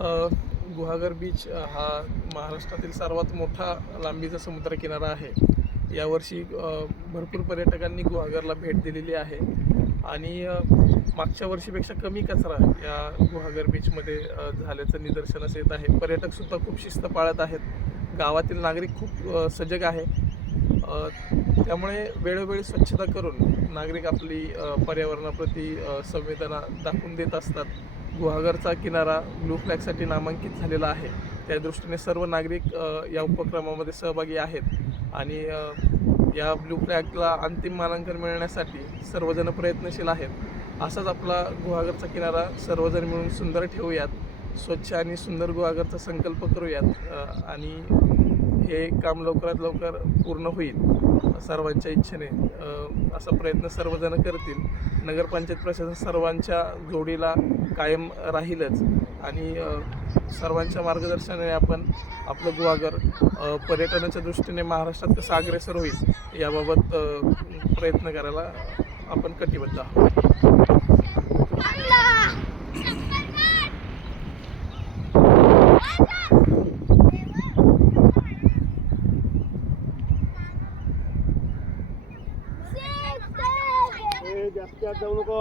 अ, Guhagar beach हा महाराष्ट्रातील सर्वात मोठा लांबीचा समुद्रकिनारा आहे. यावर्षी भरपूर पर्यटकांनी गुहागरला भेट दिलेली आहे आणि मागच्या वर्षीपेक्षा कमी कचरा या गुहागर बीचमध्ये झाल्याचं निदर्शनास येत आहे. पर्यटकसुद्धा खूप शिस्त पाळत आहेत. गावातील नागरिक खूप सजग आहे. त्यामुळे वेळोवेळी स्वच्छता करून नागरिक आपली पर्यावरणाप्रती संवेदना दाखवून देत असतात. गुहागरचा किनारा ब्लू फ्लॅगसाठी नामांकित झालेला आहे. त्या दृष्टीने सर्व नागरिक या उपक्रमामध्ये सहभागी आहेत आणि या ब्लू फ्लॅगला अंतिम मानांकन मिळण्यासाठी सर्वजण प्रयत्नशील आहेत. असाच आपला गुहागरचा किनारा सर्वजण मिळून सुंदर ठेवूयात, स्वच्छ आणि सुंदर गुहागरचा संकल्प करूयात आणि हे काम लवकरात लवकर पूर्ण होईल सर्वांच्या इच्छेने. असा प्रयत्न सर्वजण करतील. नगरपंचायत प्रशासन सर्वांच्या जोडीला कायम राहीलच आणि सर्वांच्या मार्गदर्शनाने आपण आपलं गुहागर पर्यटनाच्या दृष्टीने महाराष्ट्रात कसं अग्रेसर होईल याबाबत प्रयत्न करायला आपण कटिबद्ध आहोत. जास्त जाऊ नको.